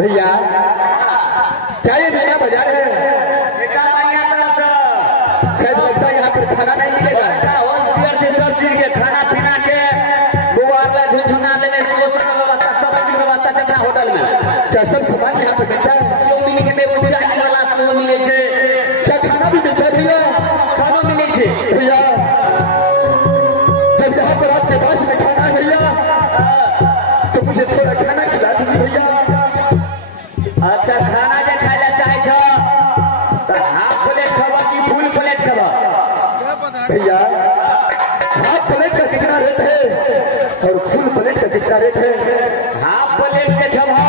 भैया क्या ये मीना बाजार है? शायद लगता है यहाँ पर खाना नहीं मिलेगा। से सब चीज के खाना पीना के झुझुना लेने व्यवस्था सब चीज व्यवस्था है अपना होटल में। क्या सब सामान यहाँ पर मिलता है? जो मिले के वो चाय वाला सब मिले छे। क्या खाना भी मिलता है भैया? खाना मिले छे भैया। जब यहाँ पर आपके पास में खाना है भैया तो मुझे थोड़ा खाना खिला दीजिए भैया। अच्छा खाना जे खाइला चाहे छ तो हाफ प्लेट खबा कि फुल प्लेट खबा? भैया हाफ प्लेट का कितना रेट है और फुल प्लेट का कितना रेट है? हाफ प्लेट के खबा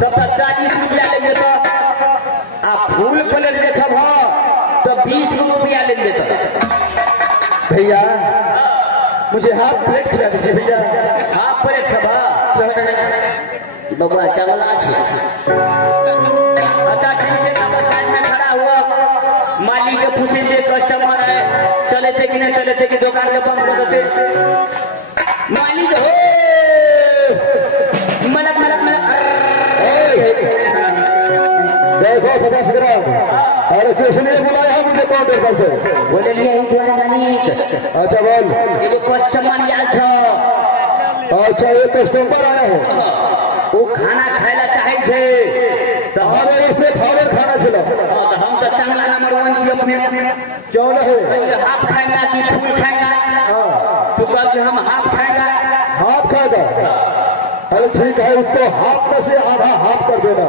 तब 40 रुपया लेंगे तो आ फुल प्लेट के खबा तो 20 रुपया लेंगे तो। भैया मुझे हाफ प्लेट खिला दीजिए भैया। हाफ प्लेट खबा बबुआ चला छे। अच्छा ठीक है नंबर साइड में खड़ा हुआ मालिक के पूछे छे कस्टमर है चले थे कि नहीं चले थे कि दुकान के बंद कर देते। मालिक हो मलक मलक मलक देखो 50 ग्राम। अरे किसने बुलाया है मुझे काउंटर पर से? बोले लिए ही तुम्हारा मालिक। अच्छा बोल। ये कस्टमर यार छ। अच्छा ये कस्टमर आया है वो खाना खाइला चाहे छे तो हमें ऐसे फावर खाना खिलाओ। तो हम तो चांगला नंबर 1 छी अपने। क्यों नहीं? हाफ खाएंगा कि फुल खाएंगा? तो कहते हम हाफ खाएंगा। हाफ खाएगा? अरे ठीक है उसको हाफ में से आधा हाफ कर देना।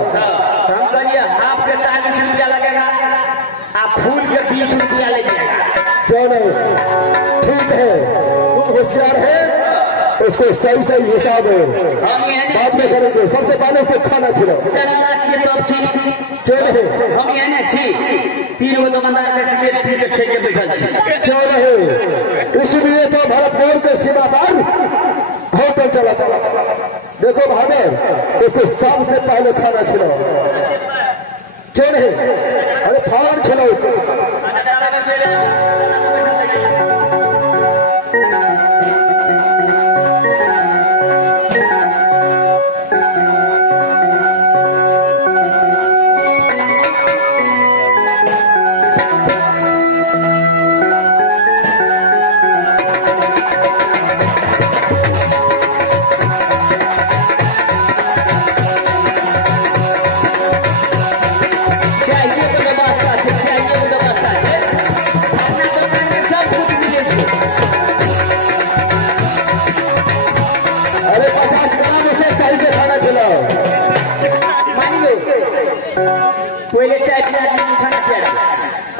हम कहिए हाफ के 40 रुपया लगेगा आप फुल के 20 रुपया ले जाएगा। क्यों नहीं? ठीक है तुम होशियार है उसको सही सही हिसाब है बात में करेंगे। सबसे पहले उसको खाना खिलाओ। तब ठीक क्यों नहीं? हम यहाँ छी 3 गो दुकानदार के सिगरेट पी के ठेके बैठल छी। क्यों नहीं? इसलिए तो भरतपुर के सीमा पर होटल चला था। देखो भागर उसको सबसे पहले खाना खिलाओ। क्यों नहीं? अरे खाना खिलाओ उसको।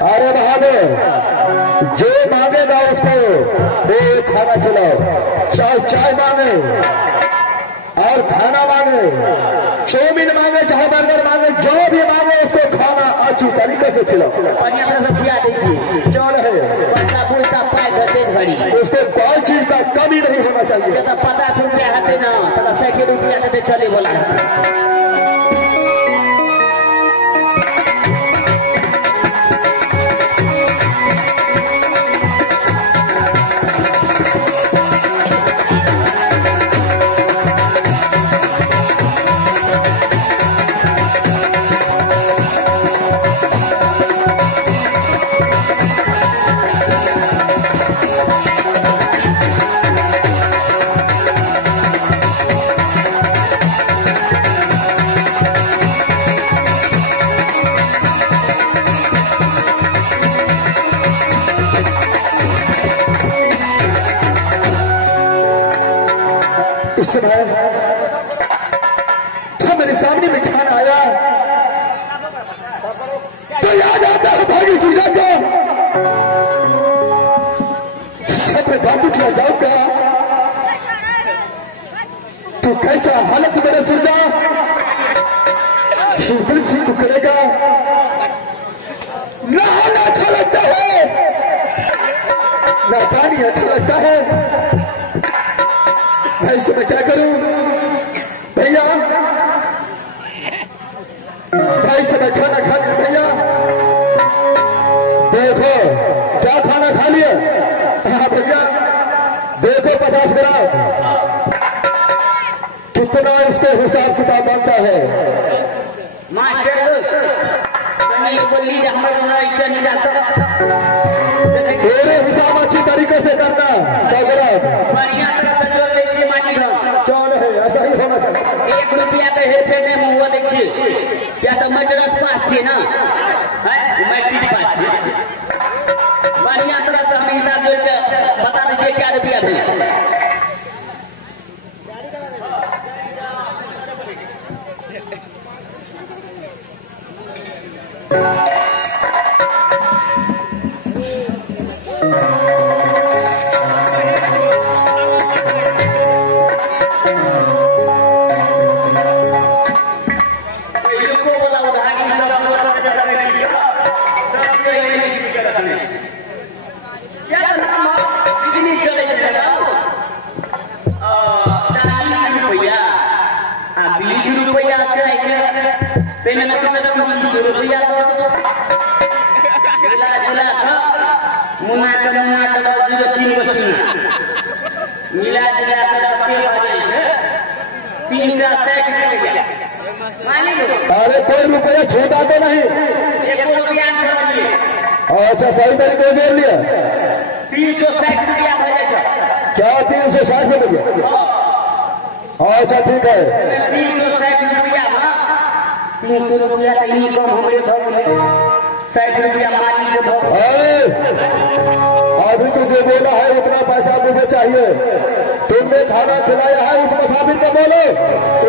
अरे बहादुर जो मांगेगा उसको वो खाना खिलाओ। चाहे चाय मांगे और खाना मांगे, चाउमीन मांगे चाहे बर्गर मांगे, जो भी मांगे उसको खाना अच्छी तरीके से खिलाओ। उसको कोई चीज का कमी नहीं होना चाहिए। 50 रुपया हाथे ना 60 रुपया देते चले बोला। समय जब मेरे सामने में खाना आया तो याद आता है भागी सुरजा को जब मैं बाबू किया जाऊंगा तो कैसा हालत मेरा सुरजा शिवपुर सिंह को करेगा। नहाना अच्छा लगता है ना पानी अच्छा लगता है। मैं इस समय क्या करूं भैया? मैं इस समय खाना खा लिया भैया। देखो क्या खाना खा लिया। हाँ भैया देखो 50 ग्राम कितना उसको हिसाब किताब बनता है। मास्टर बोली तेरे हिसाब अच्छी तरीके से करना। 100 ग्राम बढ़िया कौन है ऐसा ही होना चाहिए। 1 रुपया के हेठे नहीं मुँह देखिए क्या तो मद्रास पास थी ना मैट्रिक पास थी। बढ़िया तरह से हम हिसाब जोड़ के बता दीजिए क्या रुपया थे। अरे कोई रुपया छूटा तो नहीं। अच्छा सही तरीके से जोड़ लिया। 360 रुपया क्या 360 रुपया? अच्छा ठीक है 360 रुपया 300 रुपया का इनकम हमरे भग गए 60 रुपया मालिक के भग। अभी तो जो बोला है उतना पैसा मुझे चाहिए। तुमने खाना खिलाया है उस मुसाफिर को बोलो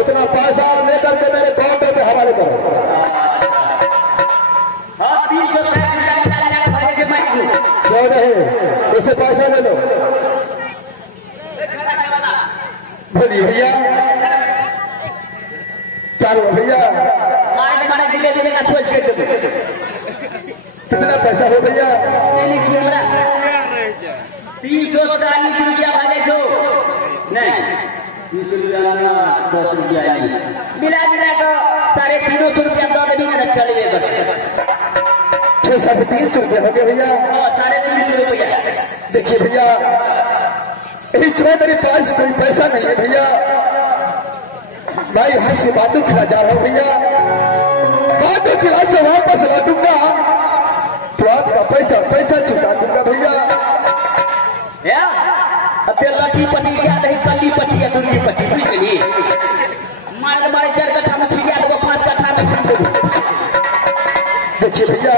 उतना पैसा लेकर के मेरे काउंटर पे हवाले करो। हाँ 360 रुपया क्यों नहीं उससे पैसा ले लो। बोलिए भैया क्या हुआ भैया? मारे दिले का सोच के कितना पैसा हो भैया? 340 रुपया भागे छो नहीं 10 रुपया नहीं मिला को 350 रुपया दो देवी ना चले गए 330 रुपया हो गया भैया। 350 रुपया। देखिए भैया इस समय मेरे पास कोई पैसा नहीं है भैया। मैं यहाँ से बातों खिला जा रहा हूँ भैया। बातों खिला से वापस लौटूंगा तो आपका पैसा चुका दूंगा भैया। लट्ठी पट्टी क्या नहीं कल्ली पट्टी या दुर्गी पट्टी बुझ गई। मारे 4 कट्ठा में छिड़िया दो 5 कट्ठा में खा दो। देखिए भैया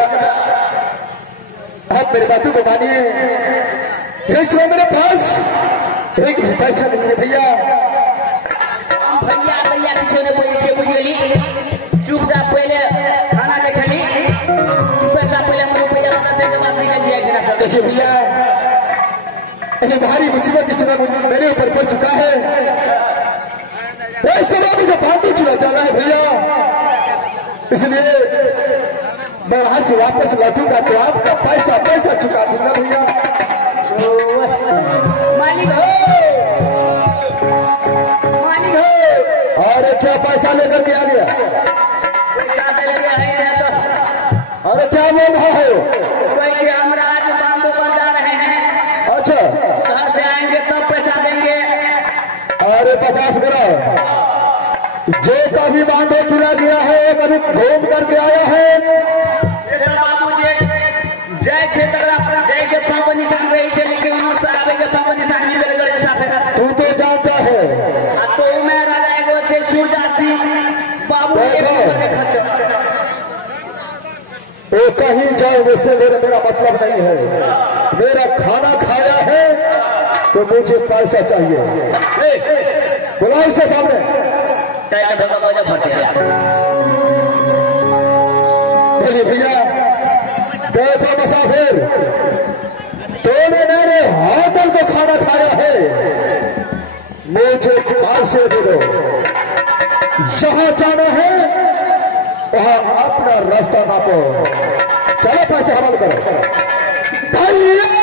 आप मेरी बातों को मानिए। इस समय मेरे पास एक भी पैसा नहीं है भैया। भैया पीछे ने पैसे बुझ गई चुपचाप पहले खाना ले खाली चुपचाप पहले हम रुपया बताते के बाद निकल दिया। देखिए भैया ये भारी मुसीबत इस समय मेरे ऊपर पड़ चुका है। इस समय मुझे बातों किया जाना है भैया। इसलिए मैं वहां से वापस लौटूंगा तो आपका पैसा चुका दूंगा भैया। मालिक हो अरे क्या पैसा लेकर के आ गया? अरे क्या बोल रहा है? हम आज बांधो बजा रहे हैं। अच्छा घर से आएंगे तब पैसा देंगे। अरे 50 ग्राम जो कभी बांधो चुना गया है कभी घूम करके आया है। बाबू जी जय क्षेत्र जय के पाप निशान रही है लेकिन आवे के पाप निशान नहीं मेरे साथ तू तो जानता है। तो मैं राजा एगो छे सूरजासी बाबू वो कहीं जाओ मुझसे मेरा मतलब नहीं है। मेरा खाना खाया है तो मुझे पैसा चाहिए। बुलाओ इससे सामने। बोलिए भैया, देखो मुसाफिर, तूने मेरे होटल को खाना खाया है, मुझे पैसे दे दो। जहां जाना है वहां अपना रास्ता नापो। चलो पैसे हवाले करो भैया।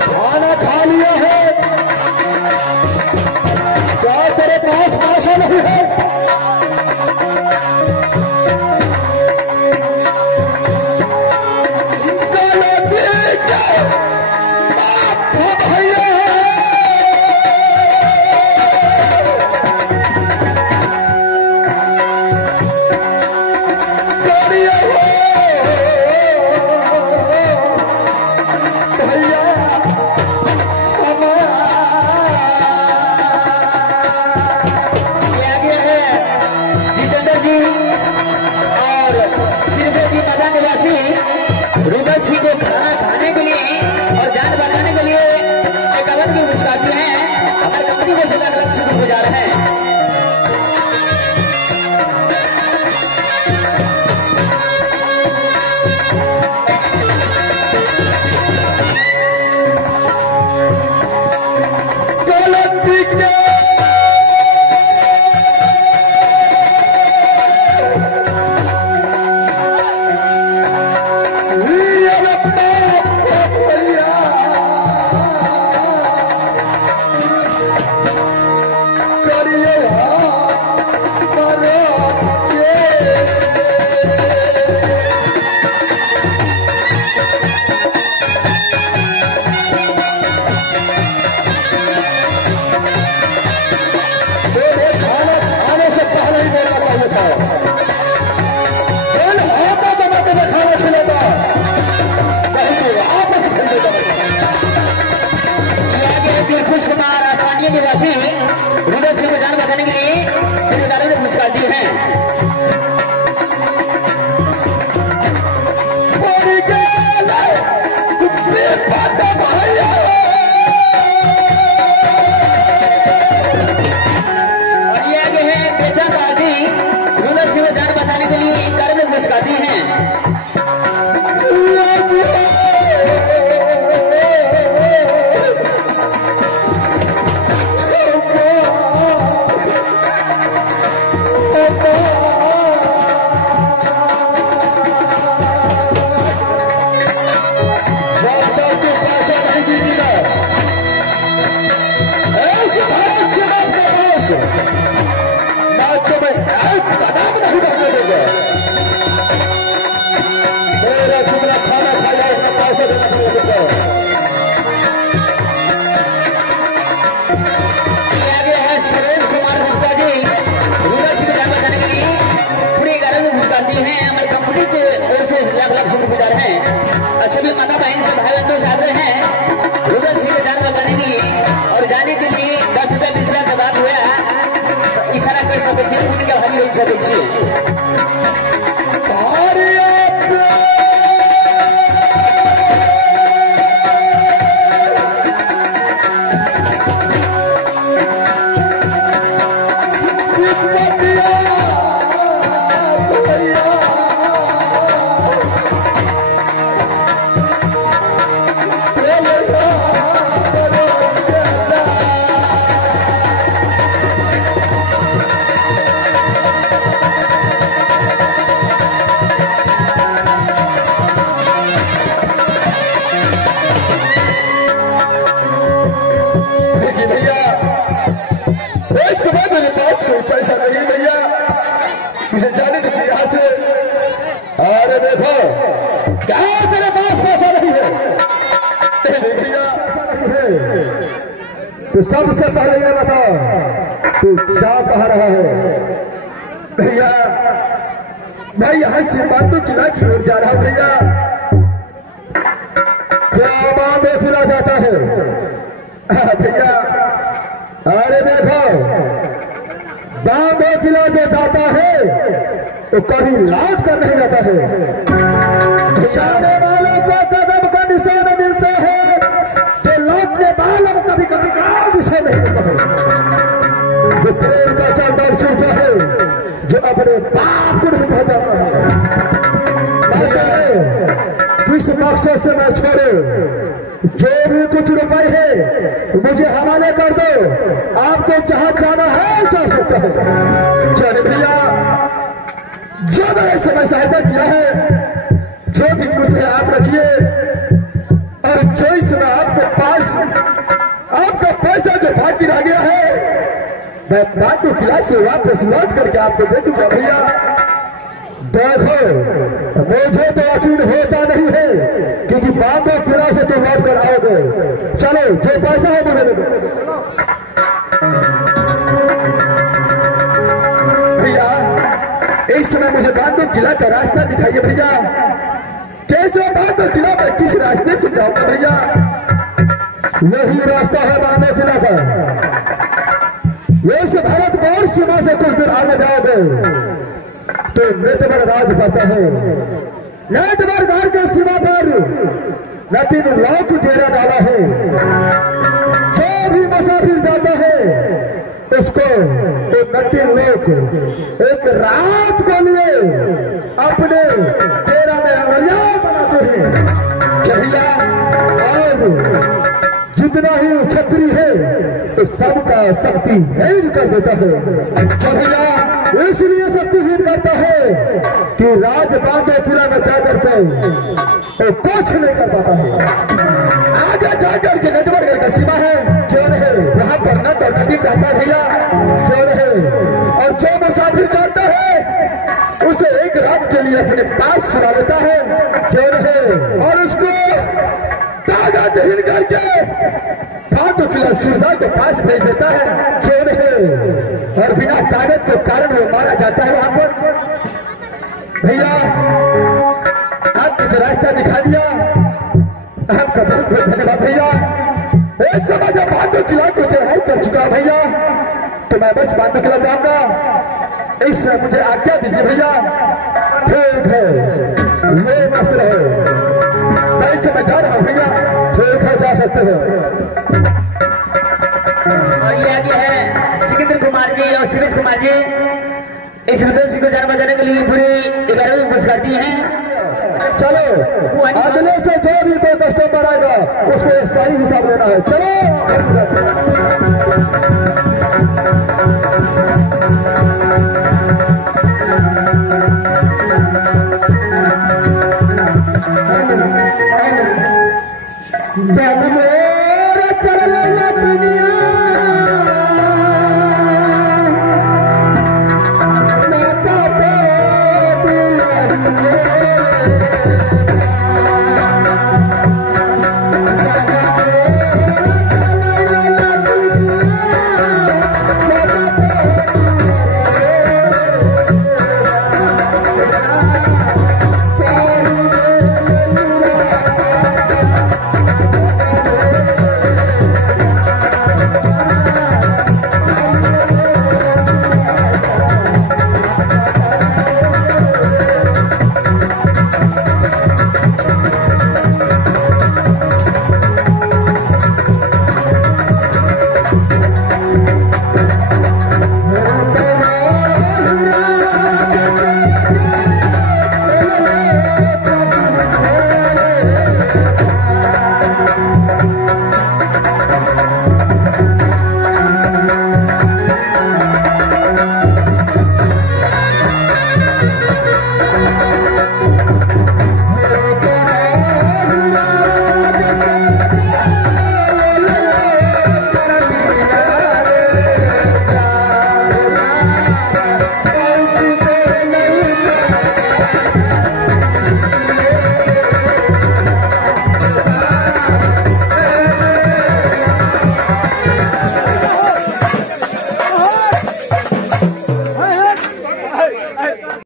खाना खा लिया है, क्या तेरे पास पैसा नहीं है? रुदल सिंह को खाना खाने के लिए और जान बचाने के लिए एक अलग भी मुस्काती है। हमारी कंपनी में जिला अलग शुरू हो जा रहे हैं। निवासी रुदल सिंह को जान बचाने के लिए जिम्मेदारों ने मुस्कान दी है। और ये आगे है पेचा काजी रुदल सिंह को जान बचाने के लिए कार्य में मुस्कान दी है। सभी माता बहन से भाई बंधु साथ हैं रुदल सिंह को जान बचाने के लिए और जाने के लिए 10 रुपया 20 रुपया का बात हुआ इशारा कर सकते उनके भारी हो सकते पैसा नहीं भैया, तुझे जाने दीजिए यहाँ से। अरे देखो क्या तेरे पास पैसा नहीं है? नहीं भैया तो सबसे पहले ये बता तू क्या कह रहा है? भैया मैं यहाँ से बांधो किला की ओर जा रहा हूँ भैया। क्या बांधो किला जाता है भैया? अरे देखो, बांधो किला जो जाता है तो कभी लौट कर नहीं जाता है। जाने वालों को कदम का निशान मिलता है, जो लौटने वालों को कभी कभी निशान नहीं मिलता है। जो प्रेम का चांदर सूझा है, जो अपने बाप को नहीं पहुंचाता है। इस मकसद से मैं छोड़े, जो भी कुछ रुपए है मुझे हवाले कर दो। आपको जहां जाना है जा सकता है। चल भैया, जो मैंने समय सहायता किया है, जो भी मुझे आप रखिए, और जो इसमें आपके पास आपका पैसा जो बाकी रह गया है, मैं बांधो किला से वापस लौट करके आपको दे दूंगा भैया। देखो, मुझे तो यकीन होता नहीं है, क्योंकि बांधो किला से तो लौट कर आओगे। चलो, जो पैसा है मुझे दे दो भैया। इस समय मुझे बांधो किला का रास्ता दिखाइए भैया। कैसे बांधो किला में किस रास्ते से जाऊंगा भैया? यही रास्ता है बांधो किला का। ये से भारतवर्ष सीमा से कुछ दूर आगे जाओगे तो नेटवर राज करता है। नेटवर घर के सीमा पर नटिन लॉक डेरा डाला है। जो भी मुसाफिर जाता है उसको तो नटिन लोग एक रात को लिए अपने डेरा में अंगलियां बनाते हैं। भैया, और जितना ही छतरी है तो सबका शक्ति हीन कर देता है। भैया, इसलिए शक्तिहीन करता है कि राज बांधो किला में जाकर के तो कुछ नहीं कर पाता है। आगे जाकर के नेटवर्क का सीमा है, क्यों नहीं? वहां पर नट और नदी रहता है भैया, क्यों नहीं? और जो मुसाफिर जाता है उसे एक रात के लिए अपने पास सुना लेता है, क्यों नहीं? और उसको ताकत हीन करके बांधो किला सूरजा के पास भेज देता है, क्यों नहीं? और बिना ताकत के कारण वो मारा जाता है वहां पर। भैया, आपने जो रास्ता दिखा दिया, आपका बहुत बहुत धन्यवाद भैया। एक समय जब बांधो किला को चढ़ाई कर चुका भैया, तो मैं बस बांधो किला जाऊंगा। इस मुझे आज्ञा दीजिए भैया। ठीक है, ये मस्त रहे, मैं इस समय जा रहा हूँ भैया। ठीक है, जा सकते हो। और ये आगे है सिकंदर कुमार जी और सुमित कुमार जी। इस विदेशी को जान बजाने के लिए पूरी 11वीं पुरस्कार दिए हैं। चलो, अगले से जो भी कोई कस्टमर आएगा उसको सही हिसाब लेना है। चलो,